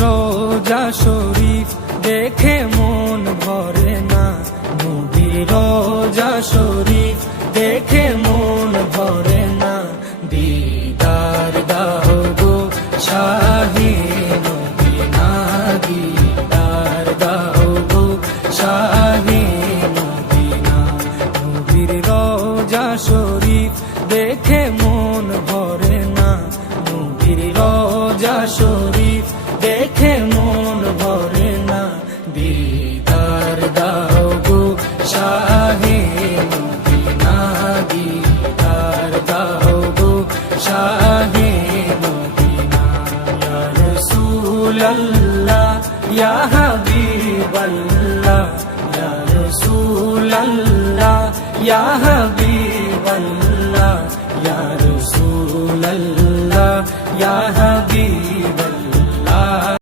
রোজা শরীফ দেখে মন ভরে না, নবীর রোজা শরীফ দেখে মন ভরে না। দিদার দাও গো শাহে মদিনা, দিদার দাও গো শাহে মদিনা। নবীর রোজা শরীফ দেখে মন ভরে না, নবীর রোজা শরীফ দেখে মন ভরে না। দিদার দাও গো শাহে মদিনা, দিদার দাও গো শাহে মদিনা। ইয়া রাসূলাল্লাহ ইয়া হাবিবাল্লাহ, ইয়া রাসূলাল্লাহ ইয়া হাবিবাল্লাহ, ইয়া রাসূলাল্লাহ ইয়া হাবিবাল্লাহ।